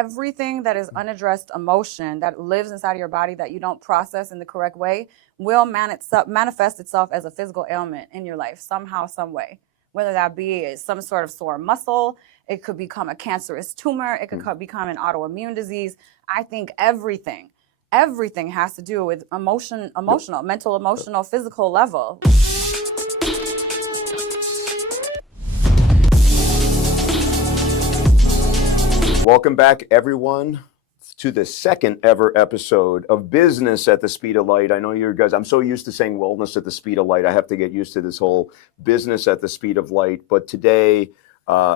Everything that is unaddressed emotion that lives inside of your body that you don't process in the correct way will manifest itself as a physical ailment in your life somehow, some way. Whether that be some sort of sore muscle, it could become a cancerous tumor, it could become an autoimmune disease. I think everything has to do with emotional, mental, emotional, physical level. Welcome back, everyone, to the second ever episode of Business at the Speed of Light. I know you guys, I'm so used to saying wellness at the speed of light. I have to get used to this whole business at the speed of light. But today,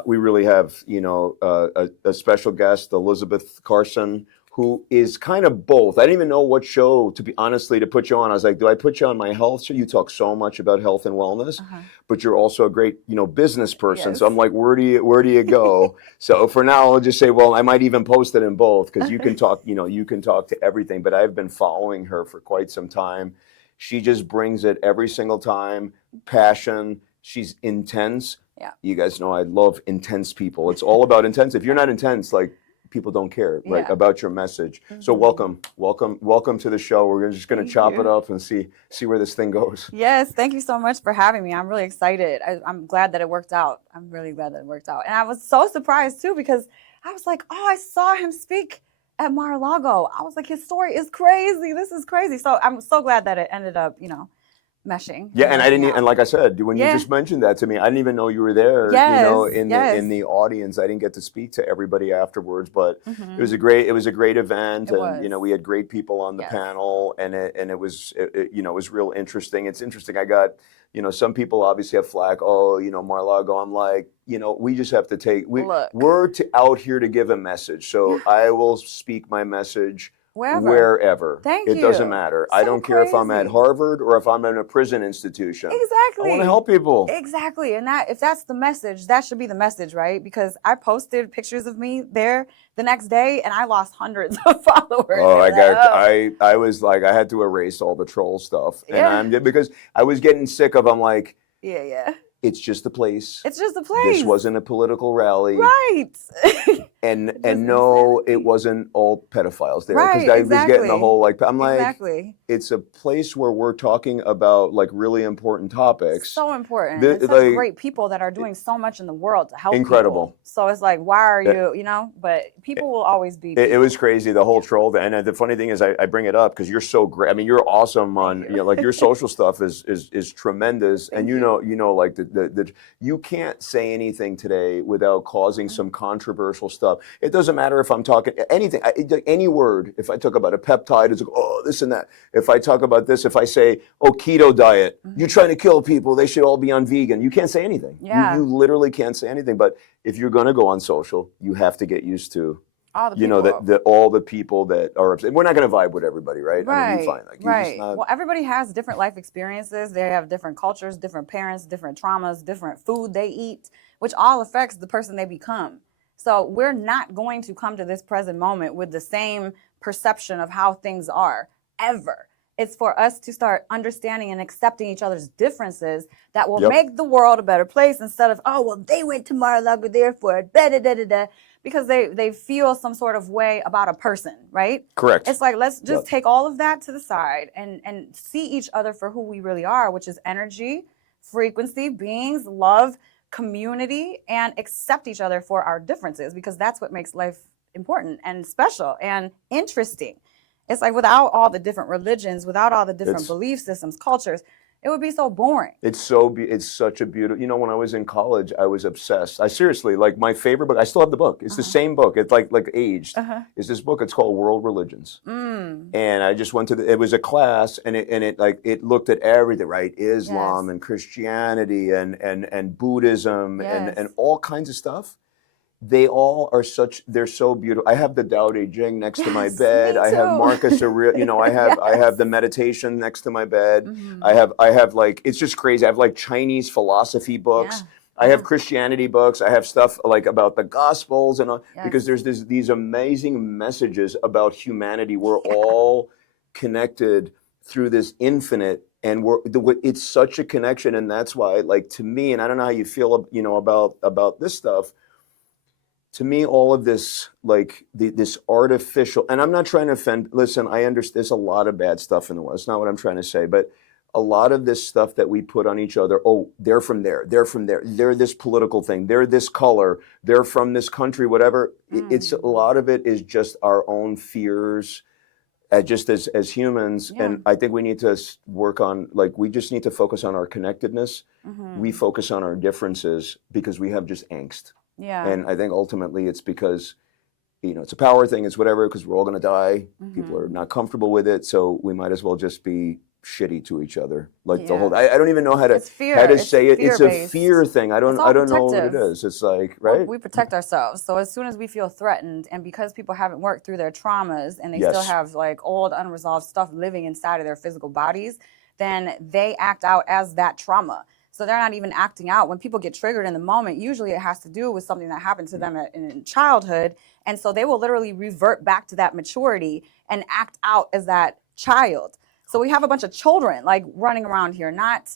we really have, a special guest, Elizabeth Carson, who is kind of both. I didn't even know what show, to put you on. I was like, do I put you on my health show? You talk so much about health and wellness, but you're also a great, business person. Yes. So I'm like, where do you go? So for now, I'll just say, well, I might even post it in both because you can talk, you can talk to everything. But I've been following her for quite some time. She just brings it every single time. Passion. She's intense. Yeah. You guys know I love intense people. It's all about intense. If you're not intense, like, people don't care, right, about your message. So welcome to the show. We're just going to chop it up and see where this thing goes. Yes, thank you so much for having me. I'm really excited. I'm glad that it worked out. I'm really glad that it worked out. And I was so surprised too, because I was like, oh, I saw him speak at Mar-a-Lago. I was like, his story is crazy. This is crazy. So I'm so glad that it ended up, meshing. Yeah, and I didn't. And like I said, when you just mentioned that to me, I didn't even know you were there. In the audience, I didn't get to speak to everybody afterwards, but it was a great event, and we had great people on the panel, and it was real interesting. It's interesting. I got some people obviously have flack. Oh, Mar-a-Lago. I'm like, we just have to take. We're out here to give a message, so I will speak my message. Wherever. It doesn't matter. I don't care if I'm at Harvard or if I'm in a prison institution. Exactly. I want to help people. Exactly. And if that's the message, that should be the message, right? Because I posted pictures of me there the next day and I lost hundreds of followers. Oh, I was like, I had to erase all the troll stuff. And because I was getting sick of, I'm like, it's just a place. It's just a place. This wasn't a political rally. Right. And no, it wasn't all pedophiles there. Because I was getting the whole, I'm like, it's a place where we're talking about, really important topics. So important. It's such great people that are doing so much in the world to help people. So it's like, why are you, but people will always be. It was crazy, the whole troll. And the funny thing is, I bring it up because you're so great. I mean, you're awesome on, your social stuff is tremendous. And you can't say anything today without causing some controversial stuff. It doesn't matter if I'm talking anything, any word. If I talk about a peptide, it's like, oh, this and that. If I talk about this, if I say, oh, keto diet, you're trying to kill people, they should all be on vegan. You can't say anything. Yeah. You literally can't say anything. But if you're going to go on social, you have to get used to all the people. All the people that are upset. We're not going to vibe with everybody, right? Right. I mean, fine. Right. Well, everybody has different life experiences. They have different cultures, different parents, different traumas, different food they eat, which all affects the person they become. So we're not going to come to this present moment with the same perception of how things are, ever. It's for us to start understanding and accepting each other's differences that will make the world a better place, instead of, oh, well, they went to Mar-a-Lago, therefore, because they feel some sort of way about a person, right? Correct. It's like, let's just take all of that to the side and see each other for who we really are, which is energy, frequency, beings, love, community, and accept each other for our differences, because that's what makes life important and special and interesting. It's like, without all the different religions, without all the different belief systems, cultures, it would be so boring. It's such a beautiful, when I was in college, I was obsessed. I seriously, my favorite book, I still have the book. It's the same book. It's like aged. It's this book. It's called World Religions. And I just went to it was a class, and it looked at everything, right? Islam and Christianity and Buddhism and all kinds of stuff. They all are they're so beautiful. I have the Tao Te Ching next to my bed. I have Marcus Aurelius, I have the meditation next to my bed. I have it's just crazy. I have Chinese philosophy books. I have Christianity books. I have stuff about the Gospels and all, because there's these amazing messages about humanity. We're all connected through this infinite, and it's such a connection. And that's why, to me, and I don't know how you feel, about this stuff. to me, all of this, like this artificial, and I'm not trying to offend, listen, I understand there's a lot of bad stuff in the world. It's not what I'm trying to say, but a lot of this stuff that we put on each other, oh, they're from there, they're this political thing, they're this color, they're from this country, whatever. It's a lot of it is just our own fears, just as humans. And I think we need to work on, like, we just need to focus on our connectedness. We focus on our differences because we have just angst. And I think ultimately it's because, it's a power thing, it's whatever, because we're all going to die. People are not comfortable with it, so we might as well just be shitty to each other. Like the whole, I don't even know how to say it. It's a fear thing. I don't know what it is. It's like, right? We protect ourselves. So as soon as we feel threatened, and because people haven't worked through their traumas and they still have like old unresolved stuff living inside of their physical bodies, then they act out as that trauma. So they're not even acting out. When people get triggered in the moment, usually it has to do with something that happened to them in childhood. And so they will literally revert back to that maturity and act out as that child. So we have a bunch of children like running around here, not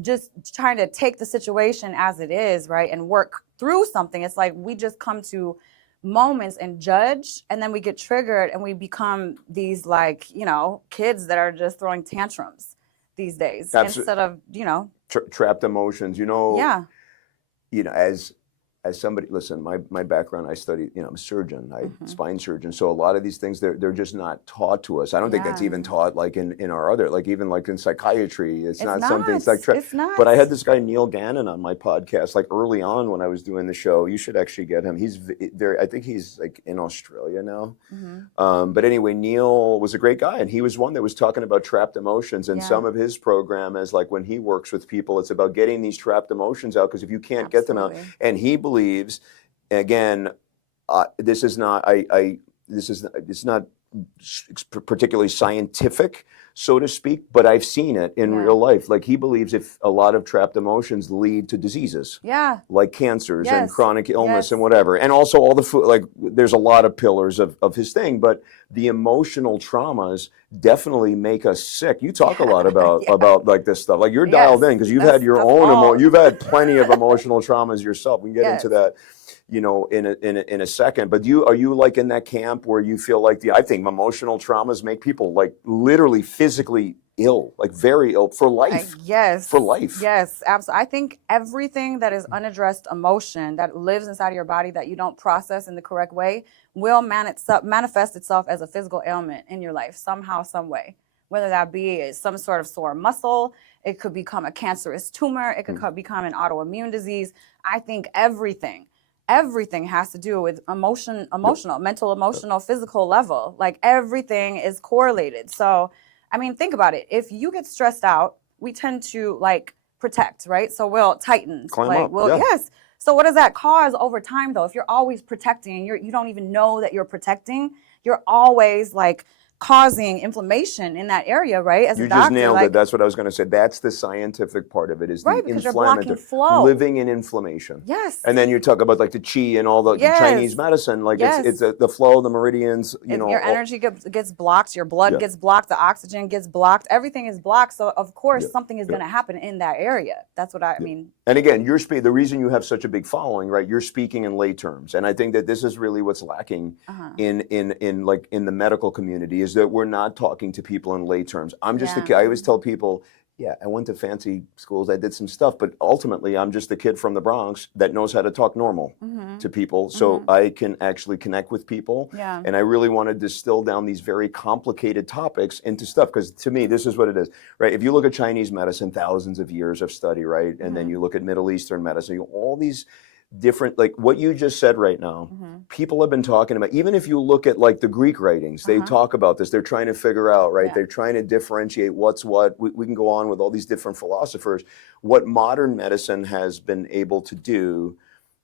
just trying to take the situation as it is, right, and work through something. It's like we just come to moments and judge, and then we get triggered and we become these like, kids that are just throwing tantrums these days. Instead of, trapped emotions, as somebody, listen, my background, I studied, I'm a surgeon, spine surgeon. So a lot of these things, they're just not taught to us. I don't think that's even taught like in our other, like even like in psychiatry, it's not something, it's like, but I had this guy, Neil Gannon, on my podcast, like early on when I was doing the show. You should actually get him. He's I think he's like in Australia now. But anyway, Neil was a great guy. And he was one that was talking about trapped emotions. And some of his program is like when he works with people, it's about getting these trapped emotions out. Because if you can't get them out, and he believes, again, this is not it's not particularly scientific, so to speak, but I've seen it in real life. Like he believes if a lot of trapped emotions lead to diseases, like cancers and chronic illness and whatever, and also all the food. Like there's a lot of pillars of his thing, but the emotional traumas definitely make us sick. You talk a lot about like this stuff. Like you're dialed in because you've had your own you've had plenty of emotional traumas yourself. We can get into that, in a second. But are you like in that camp where you feel like I think emotional traumas make people like literally physically ill, like very ill for life? For life. Yes, absolutely. I think everything that is unaddressed emotion that lives inside of your body that you don't process in the correct way will manifest itself as a physical ailment in your life somehow, some way. Whether that be some sort of sore muscle, it could become a cancerous tumor, it could become an autoimmune disease. I think everything has to do with emotional, mental, emotional, physical level. Like everything is correlated. So, I mean, think about it. If you get stressed out, we tend to like protect, right? So we'll tighten. Climb like, up. Yes. So what does that cause over time though? If you're always protecting and you don't even know that you're protecting, you're always like causing inflammation in that area, right? As you a doctor, just nailed it. That's what I was going to say. That's the scientific part of it, is the because you're blocking flow. Living in inflammation. Yes. And then you talk about like the qi and all the Chinese medicine, like it's the flow, the meridians, your energy gets blocked, your blood gets blocked, the oxygen gets blocked, everything is blocked. So of course something is going to happen in that area. That's what I mean. And again, the reason you have such a big following, right? You're speaking in lay terms. And I think that this is really what's lacking in the medical community, is that we're not talking to people in lay terms. I'm just I always tell people, I went to fancy schools, I did some stuff, but ultimately I'm just a kid from the Bronx that knows how to talk normal to people, so I can actually connect with people. And I really want to distill down these very complicated topics into stuff, because to me, this is what it is, right? If you look at Chinese medicine, thousands of years of study, right? And then you look at Middle Eastern medicine, all these different, like what you just said right now, people have been talking about. Even if you look at like the Greek writings, they talk about this. They're trying to figure out, right? They're trying to differentiate what's what. We can go on with all these different philosophers. What modern medicine has been able to do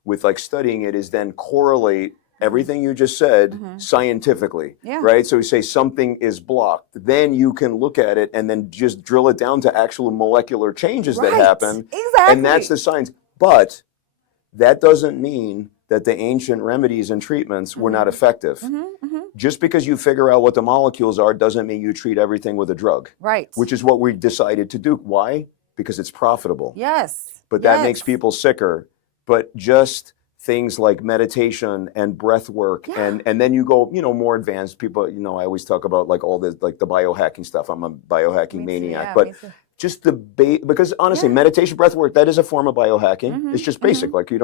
with like studying it is then correlate everything you just said scientifically, right? So we say something is blocked, then you can look at it and then just drill it down to actual molecular changes that happen. And that's the science. But that doesn't mean that the ancient remedies and treatments were not effective. Just because you figure out what the molecules are doesn't mean you treat everything with a drug. Right. Which is what we decided to do. Why? Because it's profitable. Yes. But that makes people sicker. But just things like meditation and breath work, and then you go, more advanced. People, I always talk about like all the like the biohacking stuff. I'm a biohacking maniac, but just because honestly, meditation, breath work, that is a form of biohacking. It's just basic, like it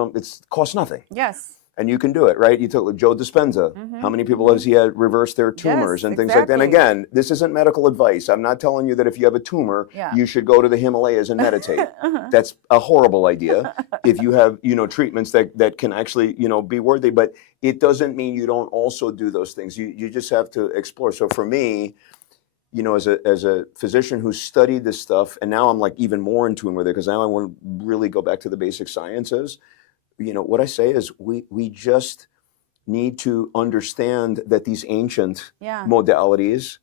costs nothing. Yes. And you can do it, right? You took Joe Dispenza. How many people has he had reverse their tumors and things like that? And again, this isn't medical advice. I'm not telling you that if you have a tumor, you should go to the Himalayas and meditate. That's a horrible idea. If you have, treatments that can actually, be worthy, but it doesn't mean you don't also do those things. You just have to explore. So for me, as a physician who studied this stuff, and now I'm like even more in tune with it because now I want to really go back to the basic sciences. What I say is we just need to understand that these ancient modalities,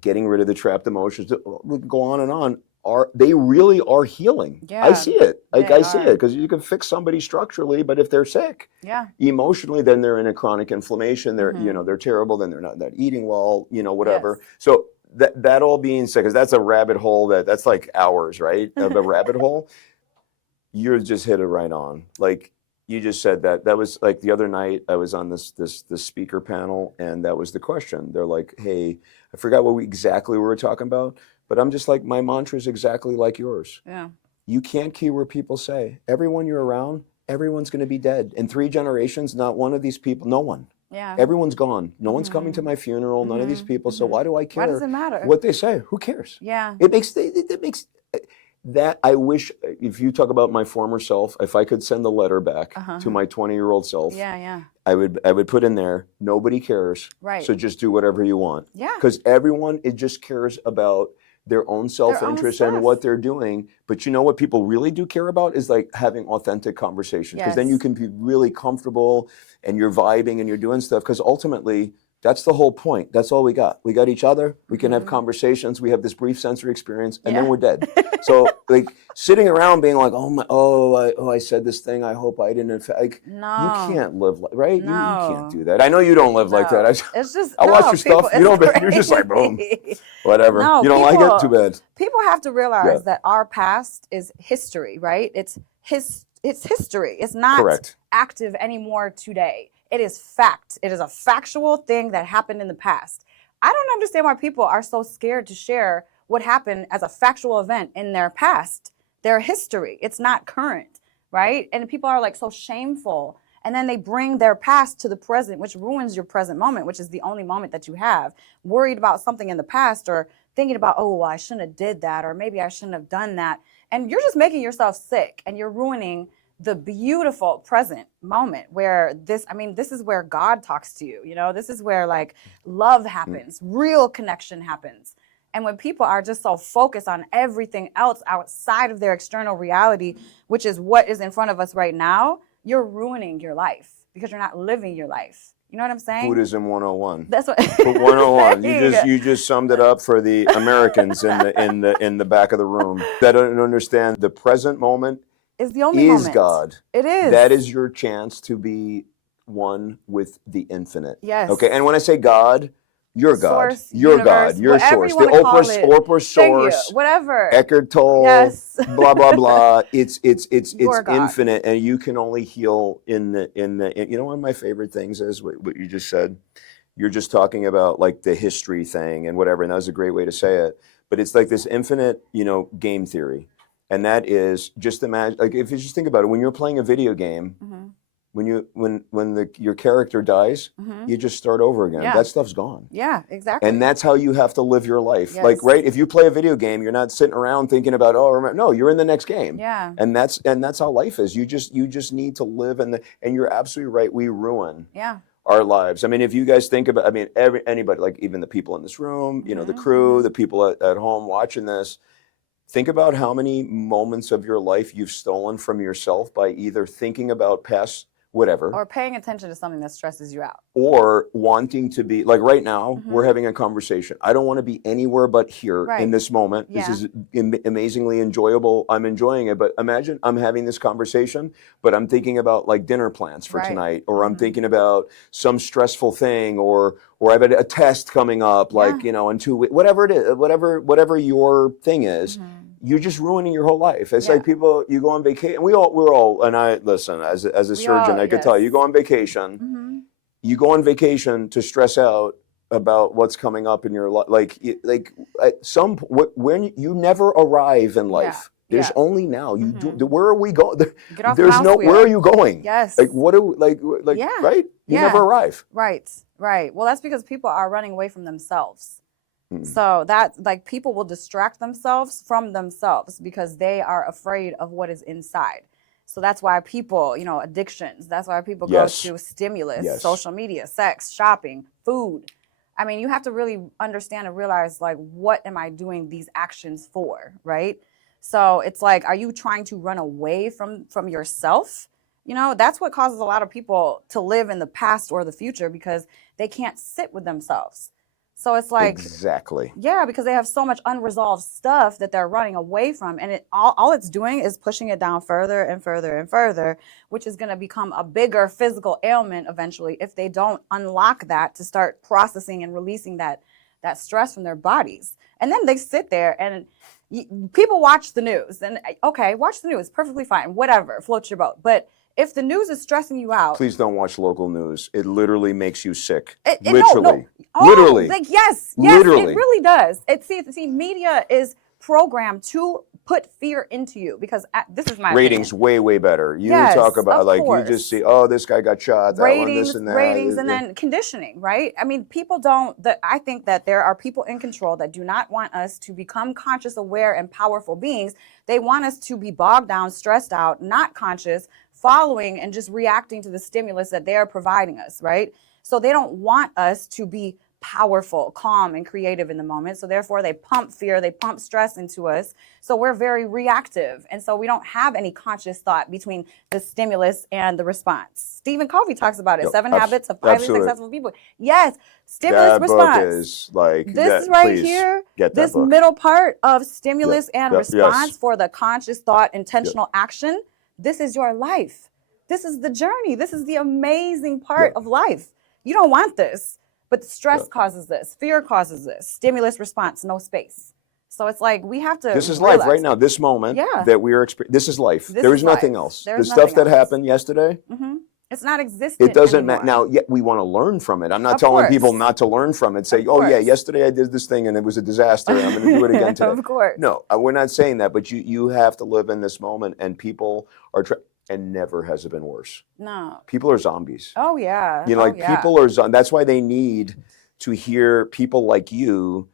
getting rid of the trapped emotions, we can go on and on, they really are healing. I see it. I see it because you can fix somebody structurally, but if they're sick, emotionally, then they're in a chronic inflammation. They're they're terrible. Then they're not eating well. Whatever. So that all being said, because that's a rabbit hole that's like hours, right? Of a rabbit hole. You just hit it right on. Like you just said that was like the other night I was on this speaker panel, and that was the question. They're like, hey, I forgot what exactly we were talking about, but I'm just like, my mantra is exactly like yours. Yeah. You can't key where people say, everyone you're around, everyone's going to be dead. In 3 generations, not one of these people, no one. Yeah. Everyone's gone. No one's coming to my funeral, none of these people. So why do I care? Why does it matter? What they say? Who cares? Yeah. It makes that I wish, if you talk about my former self, if I could send a letter back to my 20-year-old self, I would put in there, nobody cares. Right. So just do whatever you want. Yeah. Because everyone, it just cares about their own self-interest and what they're doing. But you know what people really do care about is like having authentic conversations. Because then you can be really comfortable and you're vibing and you're doing stuff. Because ultimately, that's the whole point. That's all we got. We got each other. We can have conversations. We have this brief sensory experience, and then we're dead. So, like sitting around being like, I said this thing. I hope I didn't. Like, you can't live like right. No. You can't do that. I know you don't live like that. It's just I watch your stuff. You don't. You're just like boom, whatever. No, you don't like it. Too bad. People have to realize that our past is history. Right? It's history. It's not active anymore today. It is fact. It is a factual thing that happened in the past. I don't understand why people are so scared to share what happened as a factual event in their past, their history. It's not current, right? And people are like so shameful. And then they bring their past to the present, which ruins your present moment, which is the only moment that you have. Worried about something in the past or thinking about, I shouldn't have did that, or maybe I shouldn't have done that. And you're just making yourself sick, and you're ruining the beautiful present moment where this is where God talks to you, this is where like love happens, real connection happens. And when people are just so focused on everything else outside of their external reality, which is what is in front of us right now, you're ruining your life because you're not living your life. You know what I'm saying? Buddhism 101. That's what 101. You just summed it up for the Americans in the back of the room that don't understand the present moment. Is the only moment. God. It is. That is your chance to be one with the infinite. Yes. Okay. And when I say God, you're God. Source, you're universe, God. You're source. The Oprah source. Whatever. Eckhart Tolle. Yes. Blah blah blah. It's God. infinite, and you can only heal in the. One of my favorite things is what you just said. You're just talking about like the history thing and whatever, and that was a great way to say it. But it's like this infinite, game theory. And that is just imagine, like if you just think about it, when you're playing a video game, when your character dies, you just start over again. That stuff's gone. Yeah, exactly. And that's how you have to live your life. Yes. Like, right? If you play a video game, you're not sitting around thinking about, no, you're in the next game. Yeah. And that's how life is. You just need to live and you're absolutely right. We ruin our lives. I mean, if you guys think about, anybody, like even the people in this room, the crew, the people at home watching this. Think about how many moments of your life you've stolen from yourself by either thinking about past whatever. Or paying attention to something that stresses you out. Or wanting to be, like right now, we're having a conversation. I don't want to be anywhere but here in this moment. Yeah. This is amazingly enjoyable. I'm enjoying it. But imagine I'm having this conversation, but I'm thinking about like dinner plans for tonight. Or I'm thinking about some stressful thing or I've had a test coming up, like, in 2 weeks, whatever it is, whatever your thing is. you're just ruining your whole life. It's Yeah. like people, you go on vacation. We're all, and I listen as a surgeon, I could tell you, yes. go on vacation. Mm-hmm. You go on vacation to stress out about what's coming up in your life. Like at some when you never arrive in life. There's only now. You do. Where are we going? Get off There's the no. mouse Where wheel. are you going? Yes. Like what do like Yeah. right? You never arrive. Right. Well, that's because people are running away from themselves. Mm. So that like people will distract themselves from themselves because they are afraid of what is inside. So that's why people, addictions. That's why people go to stimulus, social media, sex, shopping, food. I mean, you have to really understand and realize, like, what am I doing these actions for, right? So it's like, are you trying to run away from yourself? That's what causes a lot of people to live in the past or the future because they can't sit with themselves. So it's like, exactly. Yeah, because they have so much unresolved stuff that they're running away from. And all it's doing is pushing it down further and further and further, which is going to become a bigger physical ailment eventually if they don't unlock that to start processing and releasing that stress from their bodies. And then they sit there and people watch the news. And okay, watch the news, perfectly fine, whatever, float your boat. But if the news is stressing you out, please don't watch local news. It literally makes you sick. Literally. Literally. Like, yes, Literally. It really does. See, media is programmed to put fear into you because this is my ratings opinion. way better. You Yes, talk about of you course. just see, oh, this guy got shot, that one, this and that. Ratings, and then conditioning, right? I mean, people don't. I think that there are people in control that do not want us to become conscious, aware, and powerful beings. They want us to be bogged down, stressed out, not conscious, following and just reacting to the stimulus that they are providing us, right? So they don't want us to be powerful, calm, and creative in the moment. So therefore they pump fear, they pump stress into us. So we're very reactive. And so we don't have any conscious thought between the stimulus and the response. Stephen Covey talks about it, 7 Habits of Highly Successful People. Yes, stimulus response. Book is like, this right here, this book. Middle part of stimulus and response for the conscious thought, intentional action. This is your life. This is the journey. This is the amazing part of life. You don't want this. But stress causes this, fear causes this, stimulus response, no space. So it's like we have to. This is life right now. This moment that we are experiencing. This is life. There is nothing else. The stuff that happened yesterday. Mm-hmm. It's not existent. It doesn't matter. Now, we want to learn from it. I'm not telling people not to learn from it. Say, oh yeah, yesterday I did this thing and it was a disaster. And I'm going to do it again today. Of course. No, we're not saying that. But you have to live in this moment, and people are. And never has it been worse. No. People are zombies. Oh, yeah. People are zombies. That's why they need to hear people like you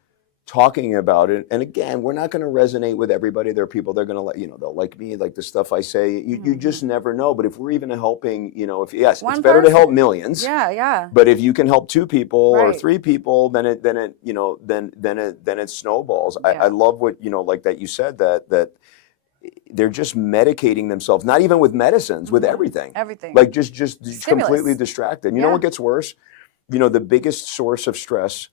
talking about it. And again, we're not going to resonate with everybody. There are people they're going to they'll like me, like the stuff I say. You just never know. But if we're even helping, it's better to help millions. Yeah. But if you can help 2 people or 3 people, then it snowballs. Yeah. I love what like that you said that they're just medicating themselves, not even with medicines, with everything. Everything. Like just completely distracted. You know what gets worse? The biggest source of stress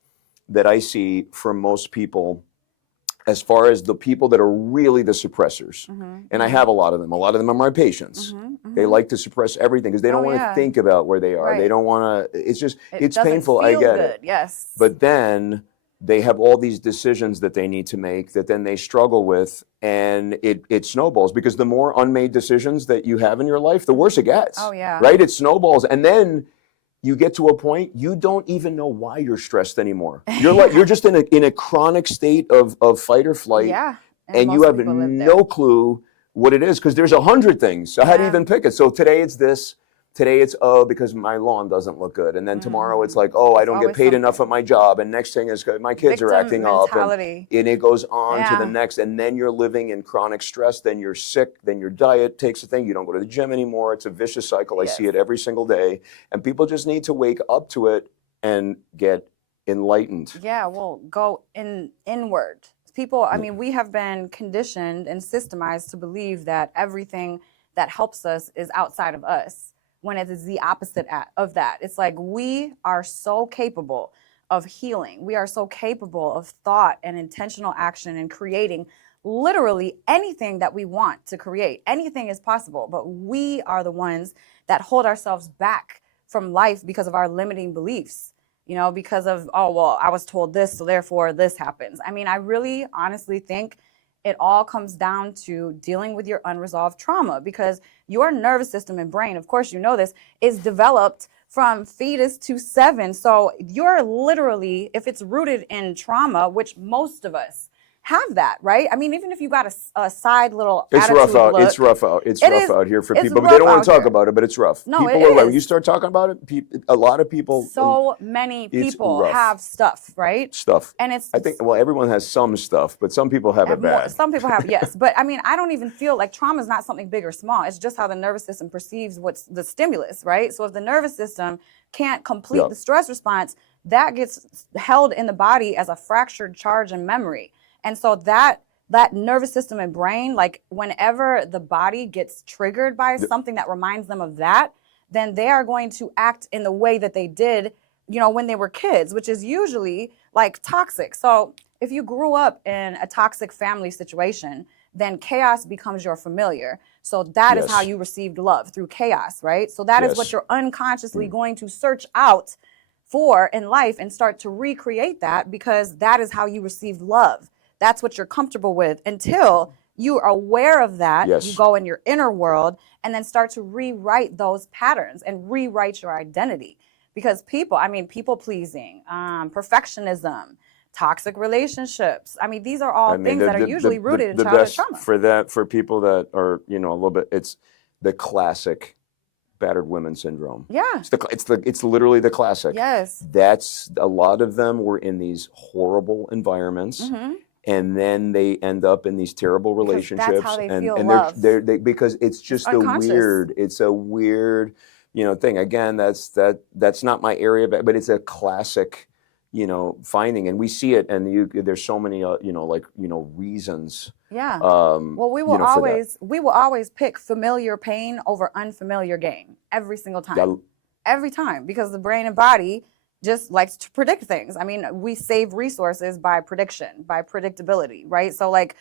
that I see for most people, as far as the people that are really the suppressors, and I have a lot of them are my patients. They like to suppress everything because they don't want to think about where they are. Right. They don't want to, it's painful, I get it. Yes. But then they have all these decisions that they need to make that then they struggle with, and it snowballs because the more unmade decisions that you have in your life, the worse it gets. Oh yeah. Right? It snowballs. And then you get to a point you don't even know why you're stressed anymore. You're just in a chronic state of fight or flight. Yeah. And you have no clue what it is because there's 100 things. So how do you even pick it? So today it's this. Today it's, because my lawn doesn't look good. And then tomorrow it's like, I don't get paid enough at my job. And next thing is my kids are acting up. And it goes on to the next. And then you're living in chronic stress. Then you're sick. Then your diet takes a thing. You don't go to the gym anymore. It's a vicious cycle. I see it every single day. And people just need to wake up to it and get enlightened. Yeah, well, go inward. People, I mean, we have been conditioned and systemized to believe that everything that helps us is outside of us, when it is the opposite of that. It's like we are so capable of healing. We are so capable of thought and intentional action and creating literally anything that we want to create. Anything is possible, but we are the ones that hold ourselves back from life because of our limiting beliefs, because of, I was told this, so therefore this happens. I mean, I really honestly think it all comes down to dealing with your unresolved trauma, because your nervous system and brain, of course, you know this, is developed from fetus to 7. So you're literally, if it's rooted in trauma, which most of us have that, right? I mean, even if you got a side little It's attitude rough out. look, It's rough out. It's rough out here for people, but they rough don't want out to talk here. about it. But it's rough. No, People it are right. When is. you start talking about it, a lot of people. So many people rough. have stuff, right? Stuff. And it's, I think, well, everyone has some stuff, but some people have it bad. Some people have, yes. But I mean, I don't even feel like trauma is not something big or small. It's just how the nervous system perceives what's the stimulus, right? So if the nervous system can't complete the stress response, that gets held in the body as a fractured charge and memory. And so that nervous system and brain, like whenever the body gets triggered by something that reminds them of that, then they are going to act in the way that they did, you know, when they were kids, which is usually like toxic. So if you grew up in a toxic family situation, then chaos becomes your familiar. So that is how you received love, through chaos, right? So that is what you're unconsciously going to search out for in life and start to recreate that, because that is how you received love. That's what you're comfortable with until you are aware of that. You go in your inner world and then start to rewrite those patterns and rewrite your identity. Because people pleasing, perfectionism, toxic relationships. I mean, these are all things that are usually rooted in childhood trauma. For people that are, you know, a little bit, it's the classic battered women syndrome. Yeah. It's literally the classic. Yes. That's, a lot of them were in these horrible environments. And then they end up in these terrible relationships. That's how they feel love. Because it's just it's a weird, you know, thing. Again, that's not my area, but it's a classic, you know, finding, and we see it, and there's so many, you know, like, you know, reasons. Yeah. Well, we will always pick familiar pain over unfamiliar gain every single time. Every time, because the brain and body just likes to predict things. I mean, we save resources by prediction, by predictability, right? So like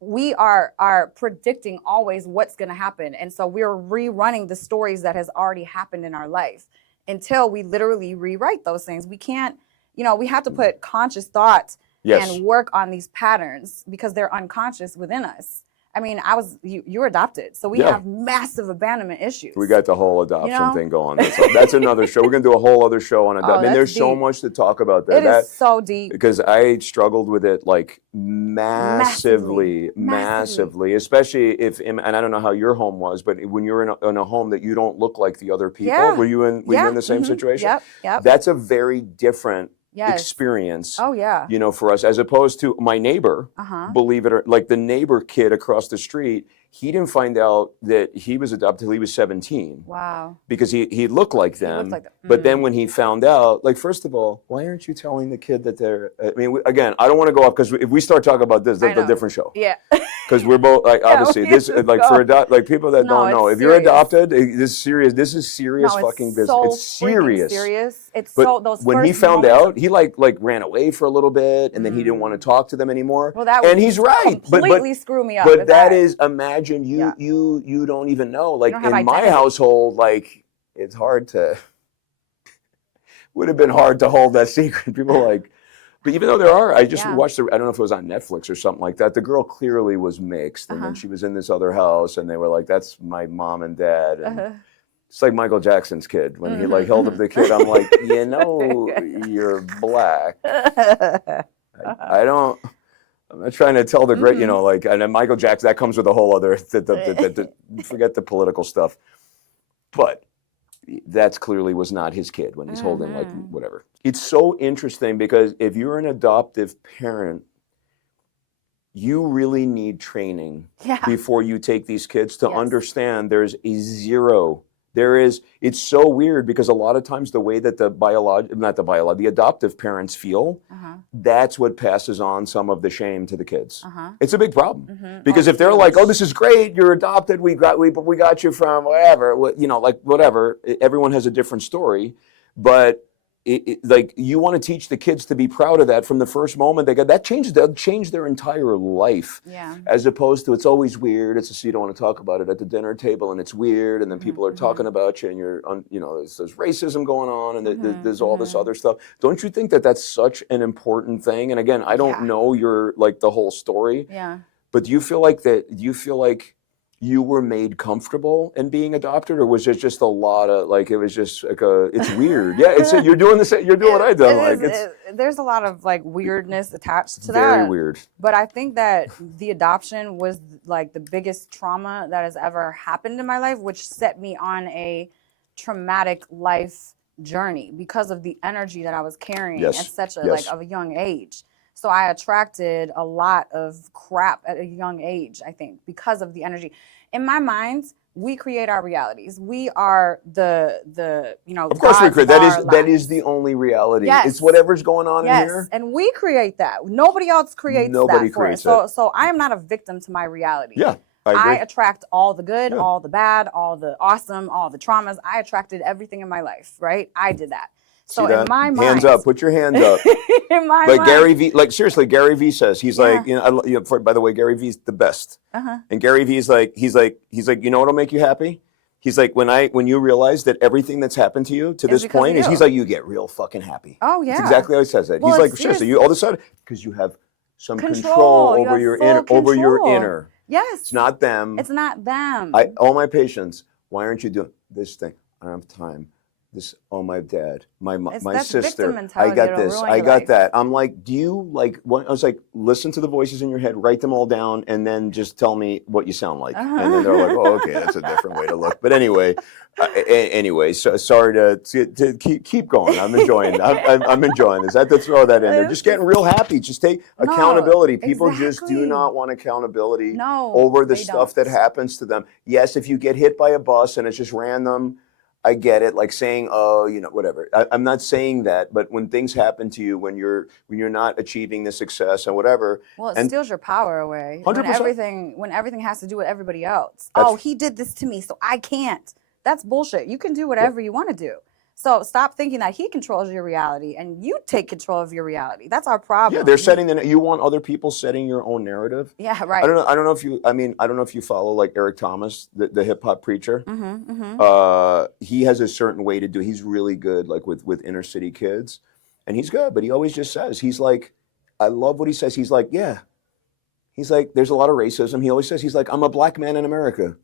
we are predicting always what's going to happen. And so we're rerunning the stories that has already happened in our life until we literally rewrite those things. We can't, you know, we have to put conscious thought and work on these patterns because they're unconscious within us. I mean, you're adopted, so we have massive abandonment issues. We got the whole adoption thing going. That's another show. We're going to do a whole other show on adoption. I mean, there's so much to talk about that. It is so deep. Because I struggled with it like massively, especially and I don't know how your home was, but when you're in a home that you don't look like the other people, were you in the same situation? Yep. That's a very different experience, you know, for us, as opposed to my neighbor, believe it or like the neighbor kid across the street, he didn't find out that he was adopted till he was 17. Wow. Because he looked like them. But then when he found out, like, first of all, why aren't you telling the kid that they're, I mean, again, I don't want to go off, because if we start talking about this, that's a different show. Yeah. Because we're both, like, obviously, this, like, like, people that don't know, if you're adopted, this is serious. This is serious fucking business. It's serious. It's but so, those when he found out, he like ran away for a little bit, and then he didn't want to talk to them anymore. Well, that would and he's right. Completely screw me up. But that is, imagine you don't even know. Like, in my household, like, it's hard to, would have been hard to hold that secret. People like, but even though there are, I just watched, I don't know if it was on Netflix or something like that. The girl clearly was mixed, and then she was in this other house, and they were like, that's my mom and dad. And it's like Michael Jackson's kid. When he like held up the kid, I'm like, you know, you're black. I'm not trying to tell the great, you know, like, and then Michael Jackson, that comes with a whole other, forget the political stuff. But that's clearly was not his kid when he's holding, like, whatever. It's so interesting because if you're an adoptive parent, you really need training before you take these kids to understand there's a zero. It's so weird because a lot of times the way that the adoptive parents feel, that's what passes on some of the shame to the kids. It's a big problem because if they're like, oh, this is great, you're adopted, we got you from wherever, you know, like whatever, everyone has a different story, but like you want to teach the kids to be proud of that from the first moment they got that change their entire life. As opposed to it's always weird. It's just you don't want to talk about it at the dinner table and it's weird and then people are talking about you and you're you know there's racism going on and there's all this other stuff. Don't you think that that's such an important thing? And again, I don't know your like the whole story. But do you feel like you were made comfortable in being adopted, or was it just a lot of like, it was just like it's weird? Yeah, you're doing you're doing what I done. There's a lot of like weirdness attached to that. Very weird. But I think that the adoption was like the biggest trauma that has ever happened in my life, which set me on a traumatic life journey because of the energy that I was carrying at such of a young age. So I attracted a lot of crap at a young age, I think, because of the energy. In my mind, we create our realities. We are the Of course we create. That is the only reality. Yes. It's whatever's going on in here. And we create that. Nobody else creates that for us. So I am not a victim to my reality. Yeah. I attract all the good, all the bad, all the awesome, all the traumas. I attracted everything in my life, right? I did that. So in my mind, hands up, put your hands up. In my mind, Gary V, like seriously, Gary V says he's like, by the way, Gary V's the best. And Gary V's like, he's like, you know what'll make you happy? He's like, when you realize that everything that's happened to you to this point is, he's like, you get real fucking happy. Oh yeah, that's exactly how he says that. Well, he's like, seriously, you all of a sudden, because you have some control over your inner. Yes, it's not them. It's not them. All my patients, why aren't you doing this thing? I don't have time. This, my dad, my sister, I got this, I got that. I'm like, do you like, I was like, listen to the voices in your head, write them all down, and then just tell me what you sound like. And then they're like, oh, okay, that's a different way to look. But anyway, so sorry to keep going. I'm enjoying this. I have to throw that in there. Just getting real happy. Just take accountability. People just do not want accountability over the stuff that happens to them. Yes, if you get hit by a bus and it's just random, I get it, like saying, oh, whatever. I'm not saying that, but when things happen to you, when you're not achieving the success and whatever. Well, it steals your power away. 100%. When everything has to do with everybody else. Oh, he did this to me, so I can't. That's bullshit. You can do whatever you want to do. So stop thinking that he controls your reality and you take control of your reality. That's our problem. Yeah, they're setting you want other people setting your own narrative. Yeah, right. I don't know if you follow like Eric Thomas, the hip hop preacher. He has a certain way to do. He's really good, like with inner city kids, and he's good. But he always just says, he's like, I love what he says. He's like, yeah. He's like, there's a lot of racism. He always says, he's like, I'm a black man in America.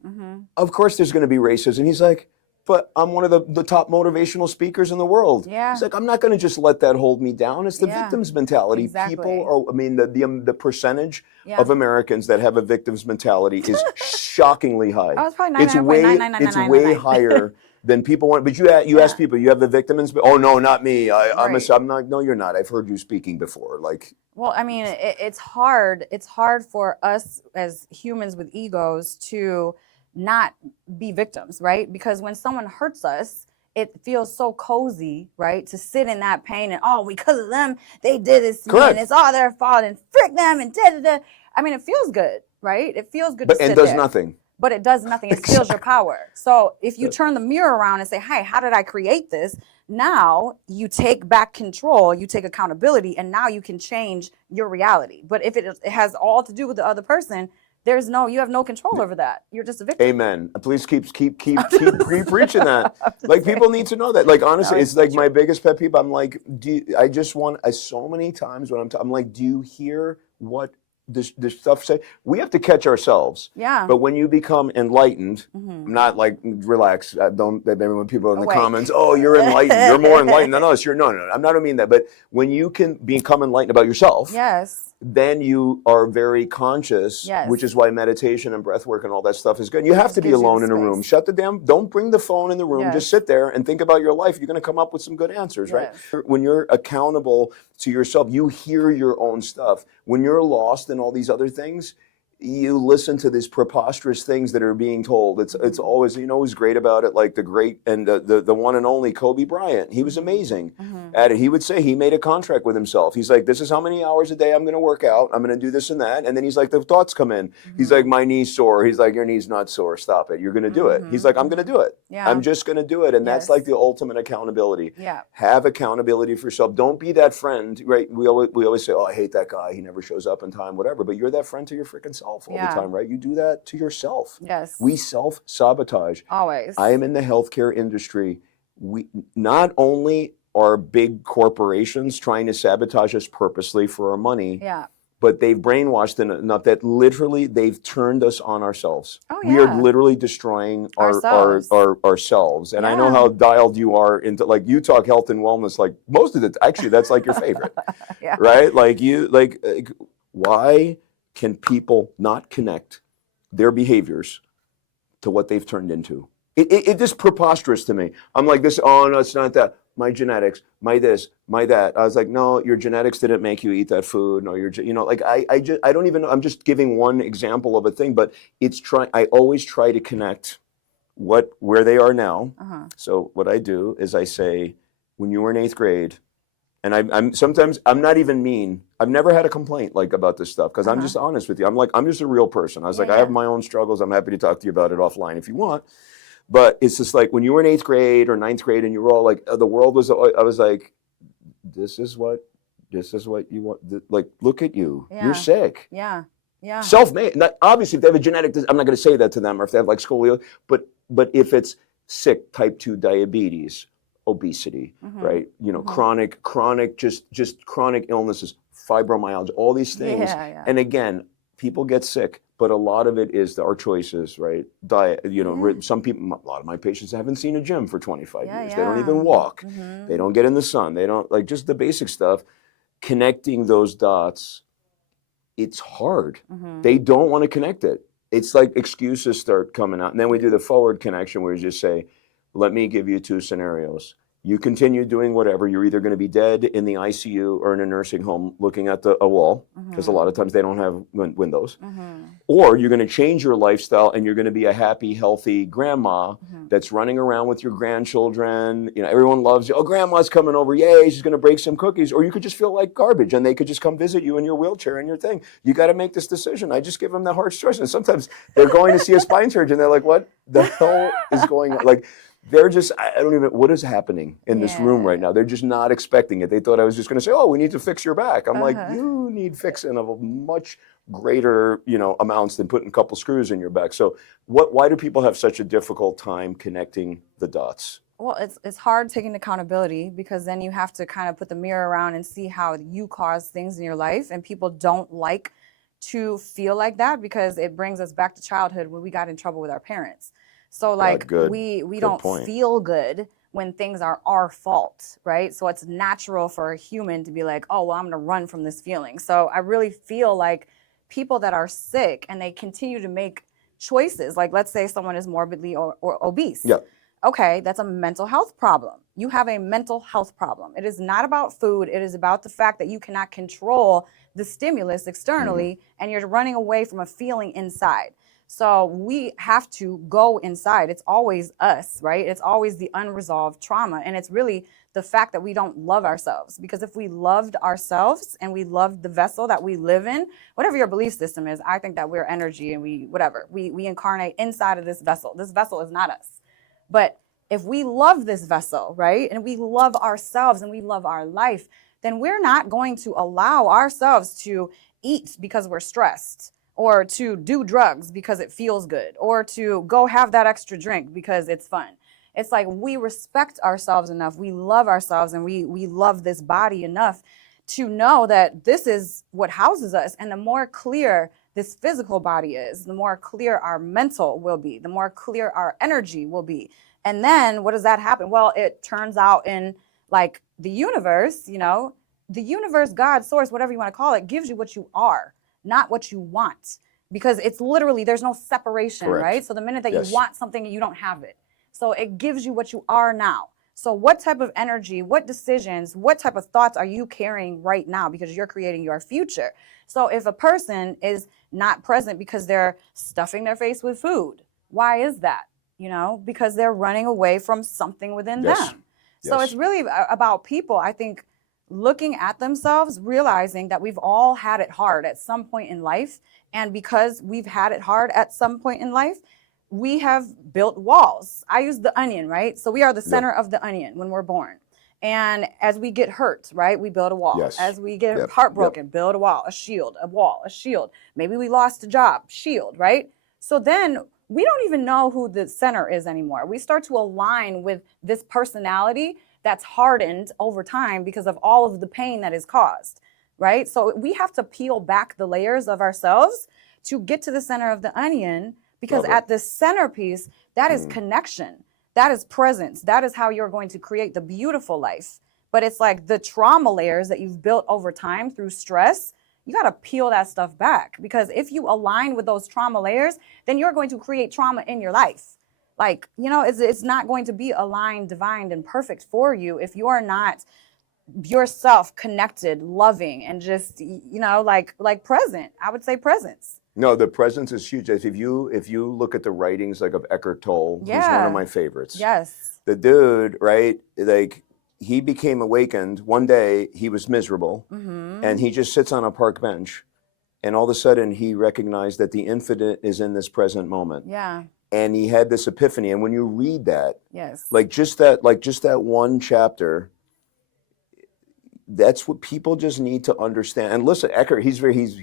Of course, there's going to be racism. He's like, but I'm one of the top motivational speakers in the world. Yeah. It's like, I'm not going to just let that hold me down. It's the victim's mentality. Exactly. People are, the percentage of Americans that have a victim's mentality is shockingly high. Oh, it's probably 99.99999. It's way higher than people want. But you ask people, you have the victim's, oh no, not me. I'm not, no, you're not. I've heard you speaking before. Like, well, I mean, it's hard. It's hard for us as humans with egos to not be victims, right? Because when someone hurts us, it feels so cozy, right? To sit in that pain and, oh, because of them, they did this to me and it's all their fault and frick them and da-da-da. I mean, it feels good, right? It feels good to sit there. But it does nothing. But it does nothing. It steals your power. So if you turn the mirror around and say, hey, how did I create this? Now you take back control, you take accountability, and now you can change your reality. But if it has all to do with the other person, you have no control over that. You're just a victim. Amen. Please keep preaching that. Like, people need to know that. Like, honestly, it's like my biggest pet peeve. I'm like, so many times when I'm like, do you hear what this stuff say? We have to catch ourselves. Yeah. But when you become enlightened, I'm not like, relax. When people in the comments, oh, you're enlightened. You're more enlightened than us. No. I'm not mean that. But when you can become enlightened about yourself. Yes. Then you are very conscious, which is why meditation and breath work and all that stuff is good. You have to be alone in a room. Don't bring the phone in the room. Just sit there and think about your life. You're going to come up with some good answers, right? When you're accountable to yourself, you hear your own stuff. When you're lost in all these other things, you listen to these preposterous things that are being told. It's always, who's great about it, like the great and the one and only Kobe Bryant. He was amazing at it. He would say he made a contract with himself. He's like, this is how many hours a day I'm going to work out. I'm going to do this and that. And then he's like, the thoughts come in. He's like, my knee's sore. He's like, your knee's not sore. Stop it. You're going to do it. He's like, I'm going to do it. I'm just going to do it. And that's like the ultimate accountability. Have accountability for yourself. Don't be that friend, right? We always say, oh, I hate that guy. He never shows up in time, whatever. But you're that friend to your freaking self all the time, right? You do that to yourself. Yes. We self-sabotage. Always. I am in the healthcare industry. We not only are big corporations trying to sabotage us purposely for our money, but they've brainwashed enough that literally they've turned us on ourselves. Oh, We are yeah. literally destroying Ourselves. ourselves. And I know how dialed you are into, like, you talk health and wellness, like most of it, actually, that's like your favorite, Yeah. right? Like why can people not connect their behaviors to what they've turned into? It just preposterous to me. I'm like this, oh no, it's not that. My genetics, my this, my that. I was like, no, your genetics didn't make you eat that food. No, like I don't even know. I'm just giving one example of a thing, but I always try to connect where they are now. So what I do is I say, when you were in 8th grade, and I'm sometimes, I'm not even mean. I've never had a complaint like about this stuff, because I'm just honest with you. I'm just a real person. I was like, I have my own struggles. I'm happy to talk to you about it offline if you want. But it's just like, when you were in 8th grade or 9th grade and you were all like, the world was, I was like, this is what you want. Like, look at you. Yeah. You're sick. Yeah. Yeah. Self-made. Not, obviously, if they have a genetic, I'm not going to say that to them, or if they have like scoliosis, but if it's sick, type 2 diabetes, obesity, right? Chronic, just chronic illnesses, fibromyalgia, all these things. Yeah. And again, people get sick, but a lot of it is our choices, right? Diet, some people, a lot of my patients haven't seen a gym for 25 years. They don't even walk. They don't get in the sun. They don't, like, just the basic stuff. Connecting those dots, it's hard. They don't want to connect it. It's like excuses start coming out. And then we do the forward connection, where you just say, let me give you 2 scenarios. You continue doing whatever, you're either going to be dead in the ICU or in a nursing home looking at a wall, because a lot of times they don't have windows. Or you're going to change your lifestyle and you're going to be a happy, healthy grandma that's running around with your grandchildren. Everyone loves you. Oh, grandma's coming over. Yay, she's going to break some cookies. Or you could just feel like garbage and they could just come visit you in your wheelchair and your thing. You got to make this decision. I just give them the hard choice. And sometimes they're going to see a spine surgeon. They're like, what the hell is going on? Like, they're just, I don't even, what is happening in this room right now? They're just not expecting it. They thought I was just going to say, oh, we need to fix your back. I'm like, you need fixing of a much greater, amounts than putting a couple screws in your back. So why do people have such a difficult time connecting the dots? Well, it's hard taking accountability, because then you have to kind of put the mirror around and see how you cause things in your life. And people don't like to feel like that, because it brings us back to childhood when we got in trouble with our parents. So like we don't feel good when things are our fault, right? So it's natural for a human to be like, oh, well, I'm going to run from this feeling. So I really feel like people that are sick and they continue to make choices, like let's say someone is morbidly or obese. Yeah. Okay, that's a mental health problem. You have a mental health problem. It is not about food. It is about the fact that you cannot control the stimulus externally and you're running away from a feeling inside. So we have to go inside. It's always us, right? It's always the unresolved trauma. And it's really the fact that we don't love ourselves. Because if we loved ourselves and we loved the vessel that we live in, whatever your belief system is, I think that we're energy and we incarnate inside of this vessel. This vessel is not us. But if we love this vessel, right, and we love ourselves and we love our life, then we're not going to allow ourselves to eat because we're stressed, or to do drugs because it feels good, or to go have that extra drink because it's fun. It's like we respect ourselves enough, we love ourselves, and we love this body enough to know that this is what houses us. And the more clear this physical body is, the more clear our mental will be, the more clear our energy will be. And then what does that happen? Well, it turns out in like the universe, the universe, God, source, whatever you want to call it, gives you what you are, not what you want, because it's literally, there's no separation, Correct. right? So the minute that you want something, you don't have it. So it gives you what you are now. So what type of energy, what decisions, what type of thoughts are you carrying right now? Because you're creating your future. So if a person is not present because they're stuffing their face with food, why is that? Because they're running away from something within them. So it's really about people, I think, looking at themselves, realizing that we've all had it hard at some point in life. And because we've had it hard at some point in life, we have built walls. I use the onion, right? So we are the center of the onion when we're born. And as we get hurt, right, we build a wall. Yes. As we get heartbroken, build a wall, a shield, a wall, a shield. Maybe we lost a job, shield, right? So then we don't even know who the center is anymore. We start to align with this personality that's hardened over time because of all of the pain that is caused. right? So we have to peel back the layers of ourselves to get to the center of the onion, because at the centerpiece, that is connection, that is presence, that is how you're going to create the beautiful life. But it's like the trauma layers that you've built over time through stress, you got to peel that stuff back, because if you align with those trauma layers, then you're going to create trauma in your life. Like, you know, it's not going to be aligned, divine, and perfect for you if you are not yourself connected, loving, and just, you know, like present. I would say presence. No, the presence is huge. If you look at the writings like of Eckhart Tolle, who's one of my favorites. Yes. The dude, right? Like, he became awakened one day. He was miserable, and he just sits on a park bench, and all of a sudden he recognized that the infinite is in this present moment. Yeah. And he had this epiphany. And when you read that, Yes, like just that one chapter, that's what people just need to understand. And listen, Eckhart, he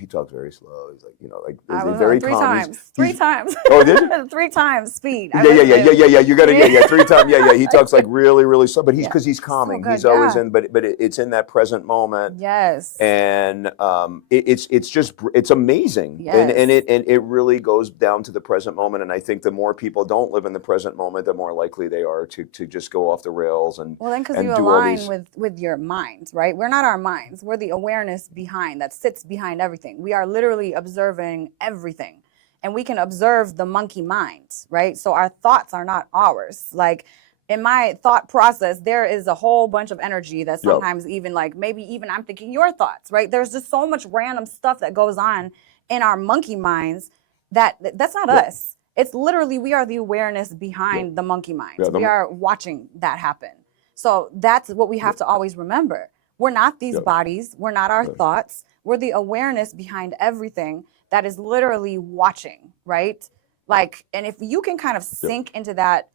talks very slow. He's like, you know, like very calm. Three times. Oh, did you? 3 times speed. Yeah. You got to 3 times. Yeah. He talks like really, really slow, but because he's calming. So he's always in, but it's in that present moment. Yes. And it's amazing. Yes. And it really goes down to the present moment. And I think the more people don't live in the present moment, the more likely they are to just go off the rails and well, then because you do align with your mind, right? We're not our minds. We're the awareness behind that sits behind everything. We are literally observing everything, and we can observe the monkey mind, right? So our thoughts are not ours. Like in my thought process, there is a whole bunch of energy that sometimes even like maybe even I'm thinking your thoughts, right? There's just so much random stuff that goes on in our monkey minds that's not us. It's literally we are the awareness behind the monkey mind. We are watching that happen. So that's what we have to always remember. We're not these bodies. We're not our thoughts. We're the awareness behind everything that is literally watching, right? Like, and if you can kind of sink into that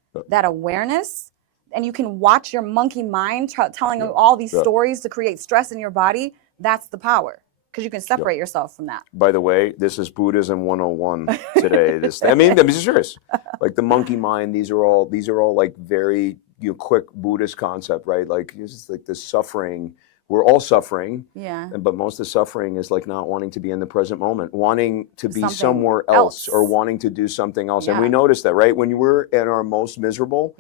awareness, and you can watch your monkey mind telling you all these stories to create stress in your body, that's the power, because you can separate yourself from that. By the way, this is Buddhism 101 today. I'm serious. Like the monkey mind, these are all like very quick Buddhist concept, right? Like it's like the suffering. We're all suffering, but most of the suffering is like not wanting to be in the present moment, wanting to be somewhere else or wanting to do something else. And we notice that, right? When we're at our most miserable,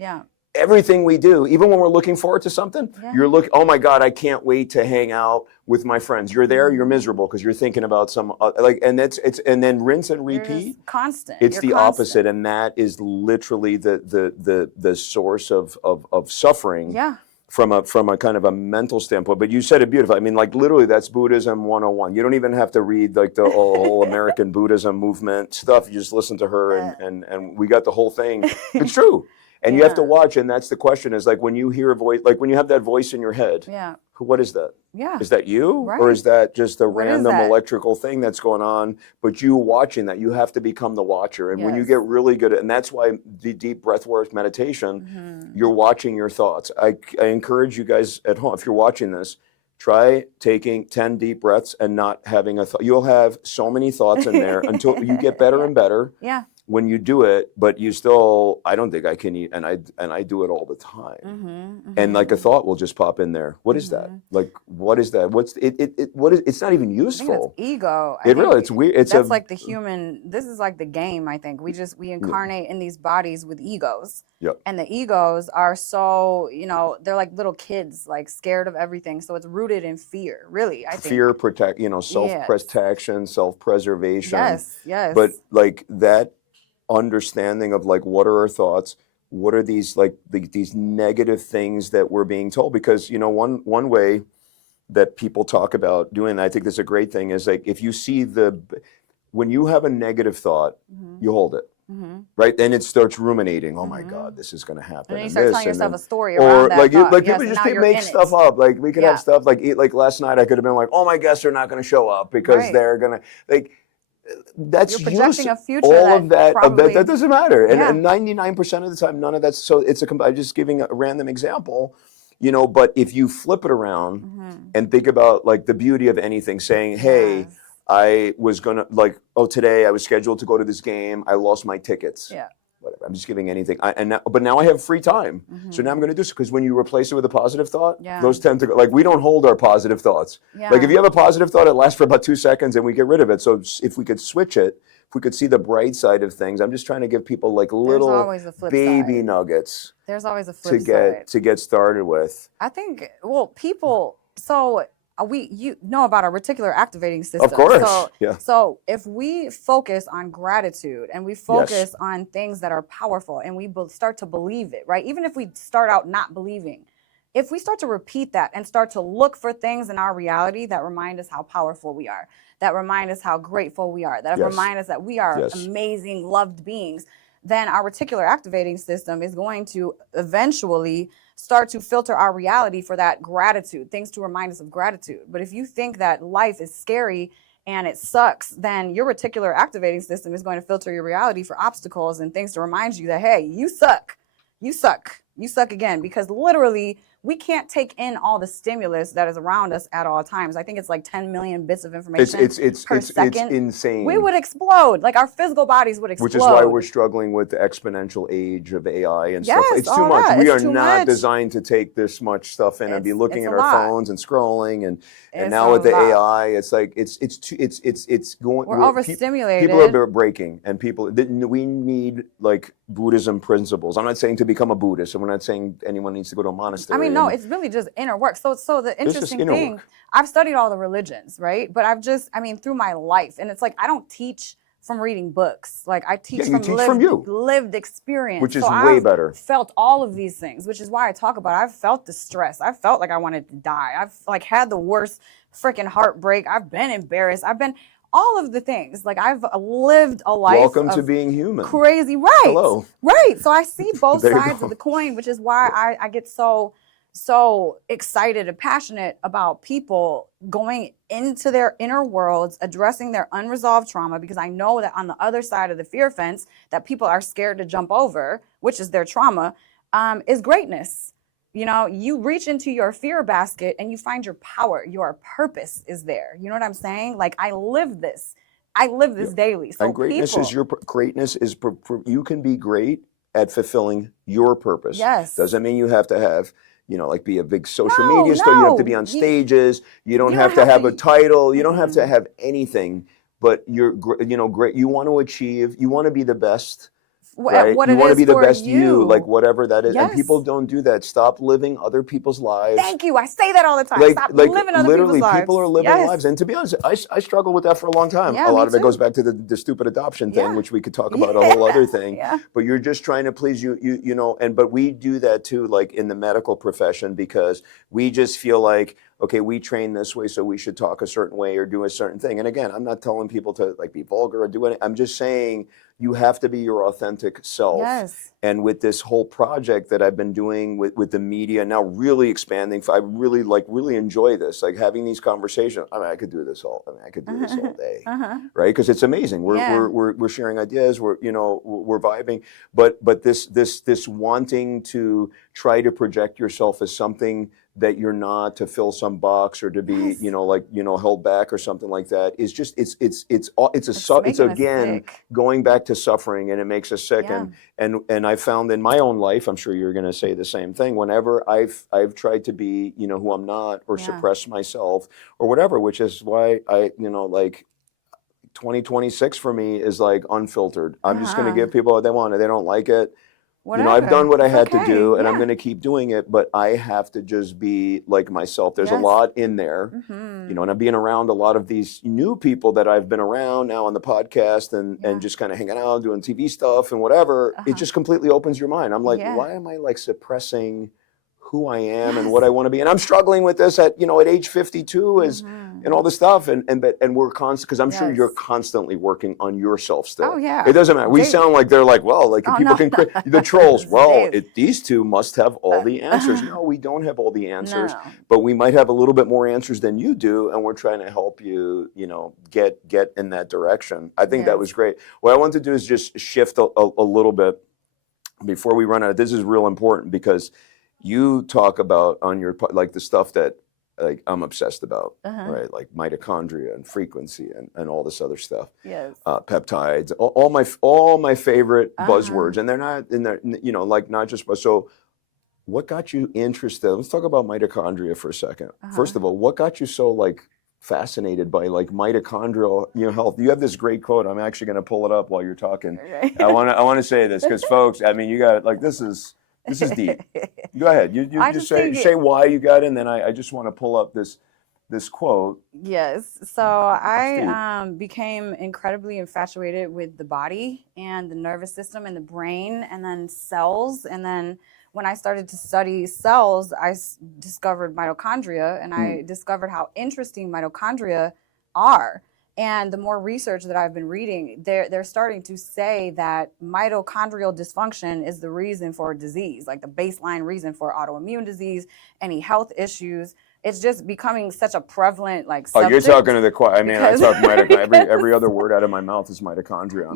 everything we do, even when we're looking forward to something, you're looking, oh my God, I can't wait to hang out with my friends. You're there, you're miserable because you're thinking about some, and then rinse and repeat. Constant. It's the opposite. And that is literally the source of suffering. Yeah. From a kind of a mental standpoint. But you said it beautifully. I mean, like literally that's Buddhism 101. You don't even have to read like the whole American Buddhism movement stuff. You just listen to her and we got the whole thing. It's true. And you have to watch, and that's the question, is like when you hear a voice, like when you have that voice in your head, what is that? Yeah. Is that you? Right. Or is that just a random electrical thing that's going on? But you watching that, you have to become the watcher. And when you get really good at, and that's why the deep breath work meditation, you're watching your thoughts. I encourage you guys at home, if you're watching this, try taking 10 deep breaths and not having a thought. You'll have so many thoughts in there until you get better and better. Yeah. When you do it, but you still, I don't think I can eat, and I do it all the time. And like a thought will just pop in there. What is that? Like, what is that? What's it? What is? It's not even useful. I think it's ego. It's weird. That's like the human. This is like the game. I think we incarnate in these bodies with egos. Yep. And the egos are so, they're like little kids, like scared of everything. So it's rooted in fear, really. I think fear, self-protection, self-preservation. Yes. But like that understanding of like, what are our thoughts? What are these like these negative things that we're being told? Because one way that people talk about doing that, I think that's a great thing, is like if you see when you have a negative thought, you hold it. Right, then it starts ruminating. Oh my God, this is going to happen. And then you start telling yourself a story around that thought. Like people just make stuff up. Like we could have stuff like last night. I could have been like, oh, my guests are not going to show up because they're going to That's you're projecting a future. All of that. That doesn't matter. And 99% of the time, none of that's. So I'm just giving a random example. But if you flip it around and think about like the beauty of anything, saying, hey. I was today I was scheduled to go to this game. I lost my tickets. Yeah. whatever. I'm just giving anything. But now I have free time. So now I'm going to do this, because when you replace it with a positive thought, those tend to go, like, we don't hold our positive thoughts. Like if you have a positive thought, it lasts for about 2 seconds and we get rid of it. So if we could switch it, if we could see the bright side of things, I'm just trying to give people like little baby nuggets. There's always a flip side to get started with. I think, well, people, so you know about our reticular activating system. Of course. So, yeah. So if we focus on gratitude and we focus on things that are powerful and we start to believe it, right? Even if we start out not believing, if we start to repeat that and start to look for things in our reality that remind us how powerful we are, that remind us how grateful we are, that remind us that we are amazing, loved beings, then our reticular activating system is going to eventually start to filter our reality for that gratitude, things to remind us of gratitude. But if you think that life is scary and it sucks, then your reticular activating system is going to filter your reality for obstacles and things to remind you that, hey, you suck. You suck. You suck again, because literally we can't take in all the stimulus that is around us at all times. I think it's like 10 million bits of information per second. It's insane. We would explode. Like our physical bodies would explode. Which is why we're struggling with the exponential age of AI and stuff. It's too much. We are not designed to take this much stuff in and be looking at our phones and scrolling and now with the AI, it's like it's going. We're overstimulated. People are breaking, and we need like Buddhism principles. I'm not saying to become a Buddhist, and we're not saying anyone needs to go to a monastery. I mean, no, it's really just inner work. So the interesting thing, I've studied all the religions, right? But through my life, and it's like I don't teach from reading books. Like I teach from lived experience. Which is way better. Felt all of these things, which is why I talk about it. I've felt the stress. I felt like I wanted to die. I've like had the worst freaking heartbreak. I've been embarrassed. I've been all of the things. Like I've lived a life. Welcome to being human. Crazy, right? Hello. Right. So I see both sides of the coin, which is why I get so excited and passionate about people going into their inner worlds, addressing their unresolved trauma, because I know that on the other side of the fear fence that people are scared to jump over, which is their trauma, is greatness. You know, you reach into your fear basket and you find your power, your purpose is there. You know what I'm saying? Like I live this daily. So and greatness is you can be great at fulfilling your purpose. Yes. Doesn't mean you have to have, like be a big social media star. You have to be on stages. You don't have to have a title. You don't have to have anything, but you're, great. You want to achieve, you want to be the best. Right? You want to be the best you, like whatever that is. Yes. And people don't do that. Stop living other people's lives. Thank you. I say that all the time. Stop living other people's lives. People are living lives. And to be honest, I struggled with that for a long time. Yeah, a lot of it goes back to the stupid adoption thing, which we could talk about a whole other thing. Yeah. But you're just trying to please but we do that too, like in the medical profession, because we just feel like, okay, we train this way, so we should talk a certain way or do a certain thing. And again, I'm not telling people to like be vulgar or do anything. I'm just saying you have to be your authentic self. Yes. And with this whole project that I've been doing with the media, now really expanding, I really enjoy this, like having these conversations. I could do this all day, right? Because it's amazing. We're sharing ideas. We're vibing, but this wanting to try to project yourself as something that you're not, to fill some box or to be, held back or something like that, is just it's again going back to suffering, and it makes us sick. And I found in my own life, I'm sure you're going to say the same thing. Whenever I've tried to be, who I'm not, or suppress myself or whatever, which is why 2026 for me is like unfiltered. I'm just going to give people what they want. If they don't like it, I've done what I had to do, and I'm going to keep doing it, but I have to just be like myself. There's a lot in there, and I'm being around a lot of these new people that I've been around now on the podcast and just kind of hanging out, doing TV stuff and whatever. It just completely opens your mind. I'm like, why am I like suppressing who I am and what I want to be? And I'm struggling with this at age 52 and all this stuff. And we're constant, because I'm sure you're constantly working on yourself still. Oh yeah. It doesn't matter. We sound like they're like, well, like people can, the trolls, well, these two must have all the answers. No, we don't have all the answers, but we might have a little bit more answers than you do. And we're trying to help you, get in that direction. I think that was great. What I want to do is just shift a little bit before we run out. This is real important, because you talk about on your, like the stuff that like I'm obsessed about, right? Like mitochondria and frequency and all this other stuff. Yes. Peptides, all my favorite buzzwords, and they're not in there, you know, like not just. So, what got you interested? Let's talk about mitochondria for a second. First of all, what got you so like fascinated by like mitochondrial, you know, health? You have this great quote. I'm actually going to pull it up while you're talking. Okay. I want to say this because, folks, I mean, you got like this is deep. Go ahead. You just say why you got it, and then I just want to pull up this quote. Yes. So I became incredibly infatuated with the body and the nervous system and the brain and then cells. And then when I started to study cells, I discovered mitochondria, and I discovered how interesting mitochondria are. And the more research that I've been reading, they're starting to say that mitochondrial dysfunction is the reason for disease, like the baseline reason for autoimmune disease, any health issues. It's just becoming such a prevalent subject. Oh, you're talking to the choir. I mean, I talk mitochondria. Every other word out of my mouth is mitochondria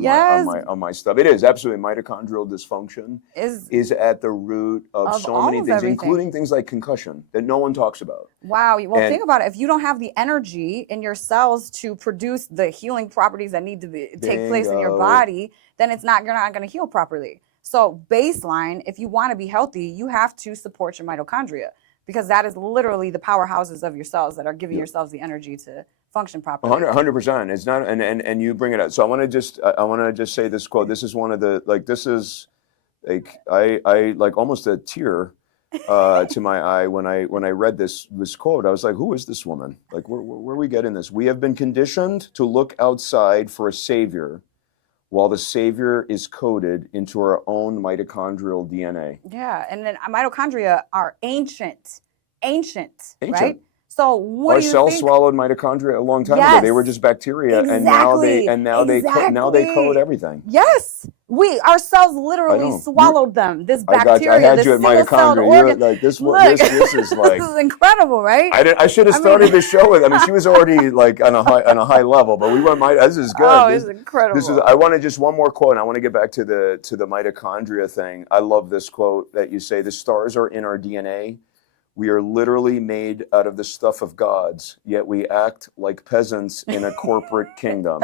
on my stuff. It is absolutely mitochondrial dysfunction is at the root of so many things, including things like concussion that no one talks about. Wow. Well, think about it. If you don't have the energy in your cells to produce the healing properties that need to take place in your body, then you're not going to heal properly. So baseline, if you want to be healthy, you have to support your mitochondria, because that is literally the powerhouses of your cells that are giving your cells the energy to function properly. 100%. It's not, and you bring it up. So I want to just say this quote. This is one of the, like, this is like, I like almost a tear to my eye when I read this quote. I was like, who is this woman? Like, where are we getting this? We have been conditioned to look outside for a savior, while the savior is coded into our own mitochondrial DNA. Yeah, and then mitochondria are ancient, right? So what our do you cells think? swallowed mitochondria a long time ago. They were just bacteria, and now they code everything. Yes, our cells literally swallowed them. This bacteria, I had you at mitochondria. Like this is like this is incredible, right? I should have started the show with. I mean, she was already like on a high level, but we went. This is good. Oh, it's incredible. I want to just one more quote. And I want to get back to the mitochondria thing. I love this quote that you say: "The stars are in our DNA. We are literally made out of the stuff of gods, yet we act like peasants in a corporate kingdom."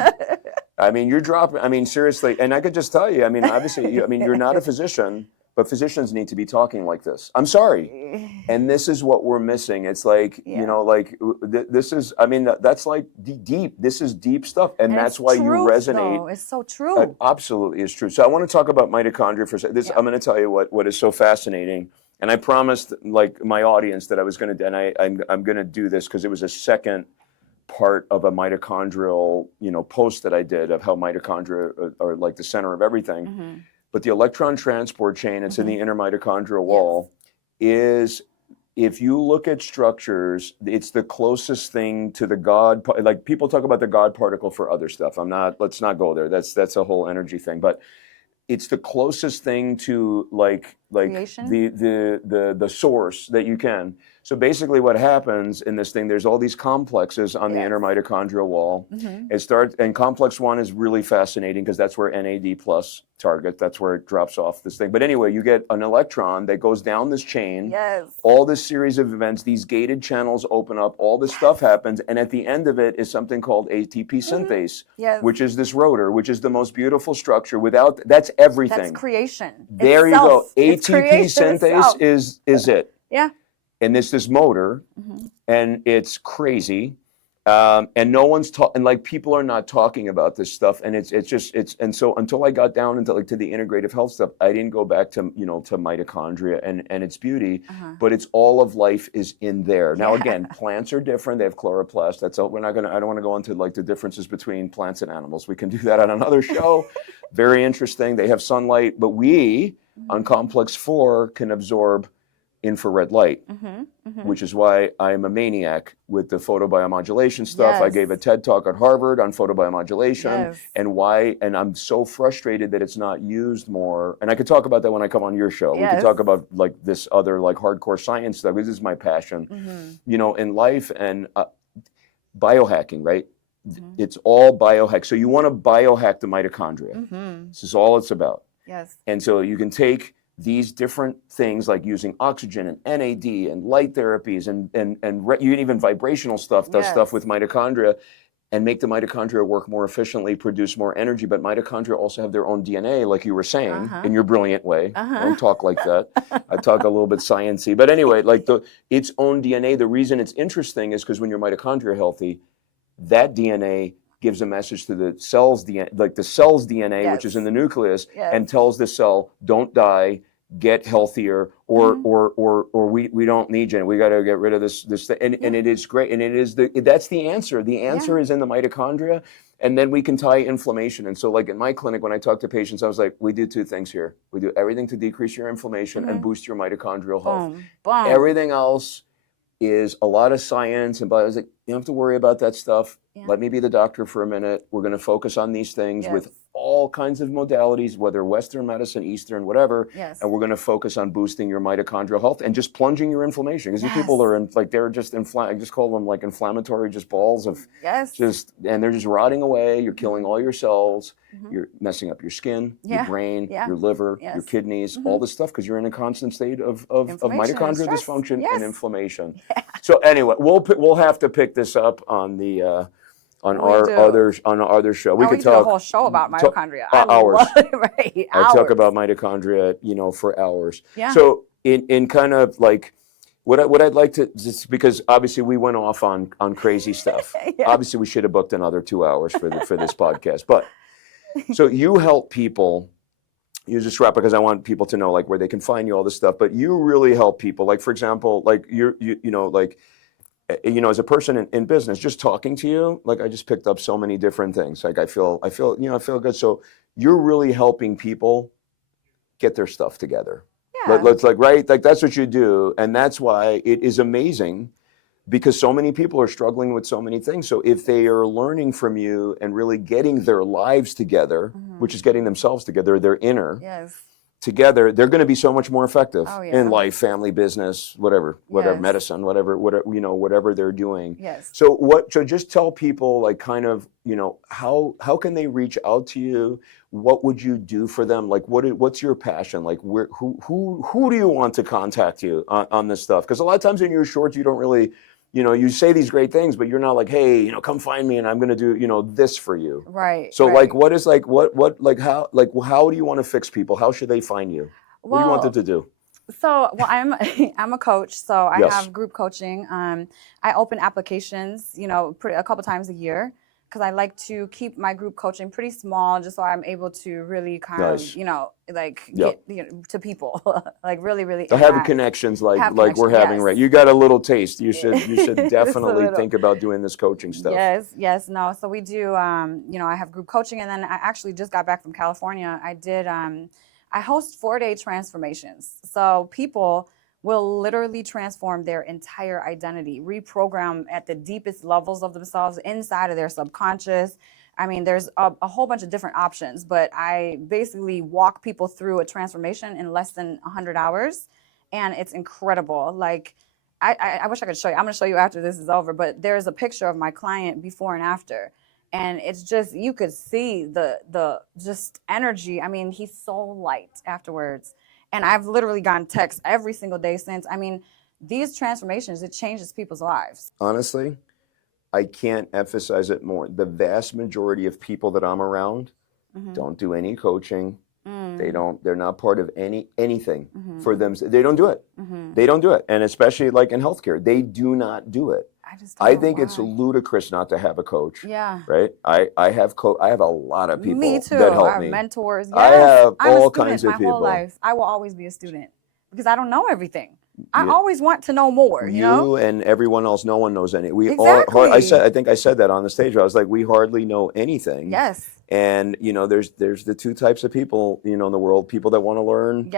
I mean, you're dropping, I mean, seriously, and I could just tell you, I mean, obviously, you're not a physician, but physicians need to be talking like this. I'm sorry. And this is what we're missing. It's like, you know, like, this is, I mean, that's like deep. This is deep stuff. And that's why you resonate. Though. It's so true. Absolutely, it's true. So I want to talk about mitochondria for a second. I'm going to tell you what is so fascinating. And I promised, like, my audience that I was going to, and I'm going to do this because it was a second part of a mitochondrial, post that I did of how mitochondria are like the center of everything. But the electron transport chain, it's in the inner mitochondrial wall, is, if you look at structures, it's the closest thing to the God, like people talk about the God particle for other stuff. Let's not go there. That's a whole energy thing. But it's the closest thing to like the source that you can. So basically what happens in this thing, there's all these complexes on the inner mitochondrial wall. And complex 1 is really fascinating because that's where NAD plus target, that's where it drops off this thing. But anyway, you get an electron that goes down this chain, all this series of events, these gated channels open up, all this stuff happens, and at the end of it is something called ATP synthase, which is this rotor, which is the most beautiful structure. That's everything. That's creation. There you go. ATP synthase is it. Yeah. And this motor, and it's crazy, and no one's and like people are not talking about this stuff, and and so until I got down into to the integrative health stuff, I didn't go back to to mitochondria and its beauty, but it's all of life is in there. Now again, plants are different; they have chloroplast. That's all. I don't want to go into like the differences between plants and animals. We can do that on another show. Very interesting. They have sunlight, but we on complex 4 can absorb infrared light, which is why I'm a maniac with the photobiomodulation stuff. I gave a TED talk at Harvard on photobiomodulation and I'm so frustrated that it's not used more. And I could talk about that when I come on your show. We could talk about like this other like hardcore science stuff. This is my passion, in life, and biohacking, right? It's all biohack. So you want to biohack the mitochondria. This is all it's about. Yes. And so you can take these different things like using oxygen and NAD and light therapies and even vibrational stuff does stuff with mitochondria and make the mitochondria work more efficiently, produce more energy. But mitochondria also have their own DNA, like you were saying, in your brilliant way. Don't talk like that. I talk a little bit sciencey. But anyway, like its own DNA, the reason it's interesting is because when your mitochondria are healthy, that DNA gives a message to the cell's DNA, like the cell's DNA, which is in the nucleus, and tells the cell, don't die, get healthier, or we don't need you. We got to get rid of this thing. And it is great. And that's the answer. The answer is in the mitochondria. And then we can tie inflammation. And so like in my clinic, when I talk to patients, I was like, we do two things here. We do everything to decrease your inflammation and boost your mitochondrial health. Boom. Everything else is a lot of science. And I was like, you don't have to worry about that stuff. Let me be the doctor for a minute. We're going to focus on these things with all kinds of modalities, whether Western medicine, Eastern, whatever. And we're going to focus on boosting your mitochondrial health and just plunging your inflammation. Because these people are they're just I just call them like inflammatory, just balls of and they're just rotting away. You're killing all your cells. You're messing up your skin, your brain, your liver, your kidneys, all this stuff because you're in a constant state of mitochondrial dysfunction and inflammation. So anyway, we'll have to pick this up on the on our other show. We could talk a whole show about mitochondria. Hours. Right. I talk about mitochondria, for hours. So in kind of like what I'd like to, just because obviously we went off on crazy stuff. Obviously we should have booked another 2 hours for this podcast. But so you help people. You just wrap because I want people to know like where they can find you, all this stuff. But you really help people. Like for example, like as a person in business, just talking to you, like I just picked up so many different things. Like I feel good. So you're really helping people get their stuff together. Let's right? Like that's what you do. And that's why it is amazing because so many people are struggling with so many things. So if they are learning from you and really getting their lives together, which is getting themselves together, their inner together, they're going to be so much more effective in life, family, business, whatever, medicine, whatever they're doing. So just tell people like kind of, how can they reach out to you? What would you do for them? Like what's your passion? Like who do you want to contact you on this stuff? Because a lot of times in your shorts, you don't really, you say these great things, but you're not like, hey, come find me and I'm going to do, this for you. Right. So like, what is like, how do you want to fix people? How should they find you? What do you want them to do? So, I'm a coach, so I have group coaching. I open applications, a couple times a year because I like to keep my group coaching pretty small just so I'm able to really kind of, get to people, like really, really to have connections like we're having right. You got a little taste. You should definitely think about doing this coaching stuff. Yes. No. So we do, I have group coaching and then I actually just got back from California. I host 4-day transformations. So people will literally transform their entire identity, reprogram at the deepest levels of themselves inside of their subconscious. I mean, there's a whole bunch of different options, but I basically walk people through a transformation in less than 100 hours. And it's incredible. Like, I wish I could show you. I'm going to show you after this is over, but there's a picture of my client before and after. And it's just, you could see the just energy. I mean, he's so light afterwards. And I've literally gotten texts every single day since. I mean, these transformations, it changes people's lives. Honestly, I can't emphasize it more. The vast majority of people that I'm around don't do any coaching. They're not part of anything for them. They don't do it. They don't do it. And especially like in healthcare, they do not do it. I think it's ludicrous not to have a coach. Yeah. Right. I have a lot of people me too. that help I have me. mentors. Yes. I have I'm all a student kinds of my people. Whole life. I will always be a student because I don't know everything. I always want to know more. You and everyone else, no one knows any. Exactly. I think I said that on the stage. I was like, we hardly know anything. Yes. And there's the two types of people in the world: people that want to learn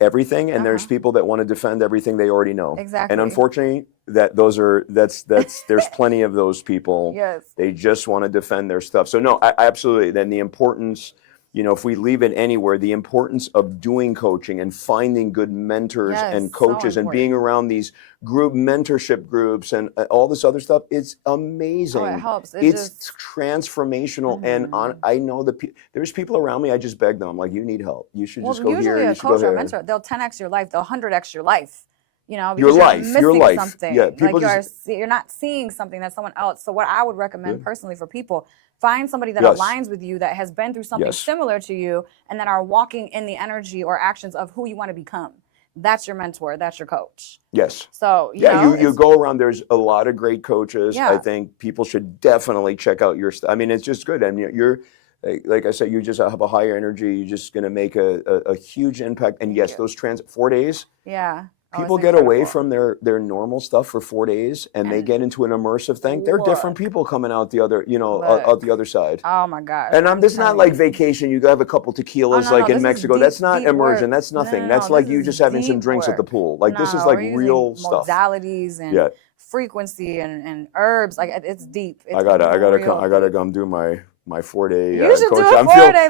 everything, and there's people that want to defend everything they already know. Exactly. And unfortunately, that's there's plenty of those people. Yes. They just want to defend their stuff. So no, I absolutely. Then the importance you know, if we leave it anywhere, the importance of doing coaching and finding good mentors and Yes, so coaches and being important. around these group mentorship groups and all this other stuff, it's Oh, amazing. it helps. It It's just, transformational. And I know that there's people around me, I just beg them. I'm like, you need help. You should well, just go here. usually You a should go coach or a here. mentor, they'll 10x your life, they'll 100x your life, you know, Your because you're life, missing your life. something. Yeah, Like people just, you're not seeing something that someone else. So what I would recommend yeah. personally for people, find somebody that Yes. aligns with you, that has been through something Yes. similar to you, and that are walking in the energy or actions of who you want to become. That's your mentor. That's your coach. Yes. So, Yeah, know, you go around, there's a lot of great coaches. Yeah. I think people should definitely check out your stuff. I mean, it's just good. I mean, you're, like I said, you just have a higher energy. You're just going to make a huge impact. And yes, those 4 days, yeah. Oh, people it's get away incredible. from their normal stuff for 4 days and they get into an immersive thing. They're different people coming out the other, you know, out the other side. Oh my gosh. And this is not like vacation. You have a couple tequilas no, like this in is Mexico. deep, That's not deep immersion. work. That's nothing. No, That's like this you is just having some deep drinks at the work. pool. Like this is No, like we're real using stuff. modalities and Yeah. frequency and herbs. Like it's deep. It's I gotta real come do my 4-day You should coach. do a 4-day.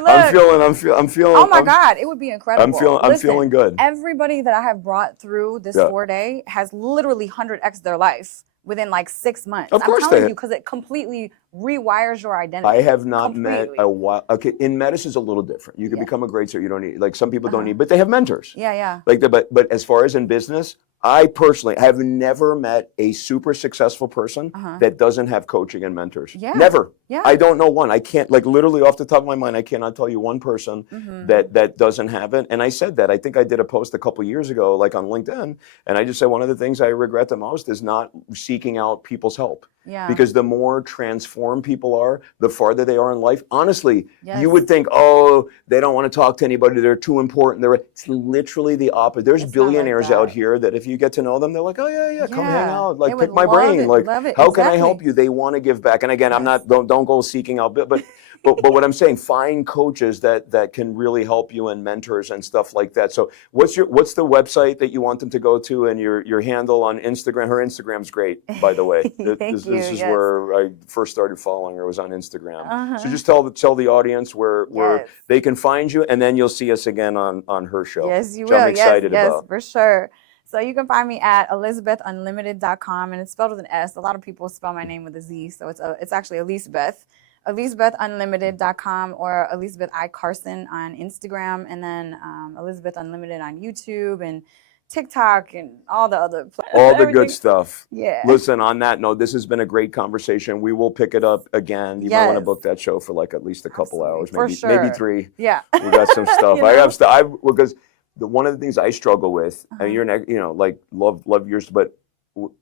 I'm feeling. Oh my God, it would be incredible. I'm feeling good. Everybody that I have brought through this 4-day has literally 100x their life within like 6 months. Of course I'm telling you, because it completely rewires your identity. I have not met a while. Okay, in medicine is a little different. You can become a great surgeon. You don't need, like some people don't need, but they have mentors. Yeah. Like but as far as in business, I personally have never met a super successful person that doesn't have coaching and mentors. Yeah. Never. Yeah. I don't know one. I can't, like literally off the top of my mind, I cannot tell you one person that doesn't have it. And I said that. I think I did a post a couple years ago, like on LinkedIn, and I just said one of the things I regret the most is not seeking out people's help. Yeah. Because the more transformed people are, the farther they are in life. Honestly, you would think, oh, they don't want to talk to anybody. They're too important. It's literally the opposite. There's billionaires out here that if you get to know them, they're like, oh yeah, come hang out. Like pick my brain. Like how can I help you? They want to give back. And again, I'm not, don't go seeking out, but what I'm saying, find coaches that can really help you and mentors and stuff like that. So what's the website that you want them to go to and your handle on Instagram? Her Instagram's great, by the way. This is where I first started following her, was on Instagram. So just tell the audience where they can find you, and then you'll see us again on her show. Yes, you which will. I'm excited about. Yes, for sure. So you can find me at ElisabethUnlimited.com, and it's spelled with an S. A lot of people spell my name with a Z, so it's actually Elisabeth. ElisabethUnlimited.com or Elizabeth I. Carson on Instagram, and then Elisabeth Unlimited on YouTube and TikTok and all the other platforms. All the good stuff. Yeah. Listen, on that note, this has been a great conversation. We will pick it up again. You might want to book that show for like at least a couple hours, maybe 3. Yeah. We got some stuff. I have stuff. Because one of the things I struggle with, and you're like love yours, but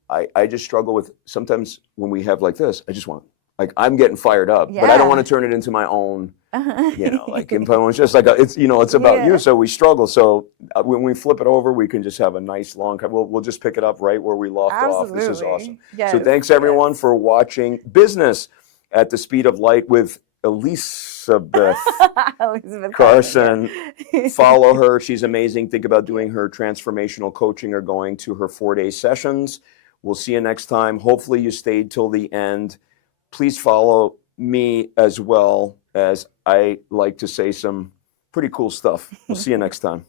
I just struggle with sometimes when we have like this, I just want, like, I'm getting fired up, but I don't want to turn it into my own, like it's just like it's about you. So we struggle. So when we flip it over, we can just have a nice long. We'll just pick it up right where we left off. This is awesome. Yes. So thanks everyone for watching Business at the Speed of Light with Elizabeth Carson. Follow her. She's amazing. Think about doing her transformational coaching or going to her 4-day sessions. We'll see you next time. Hopefully you stayed till the end. Please follow me as well, as I like to say some pretty cool stuff. We'll see you next time.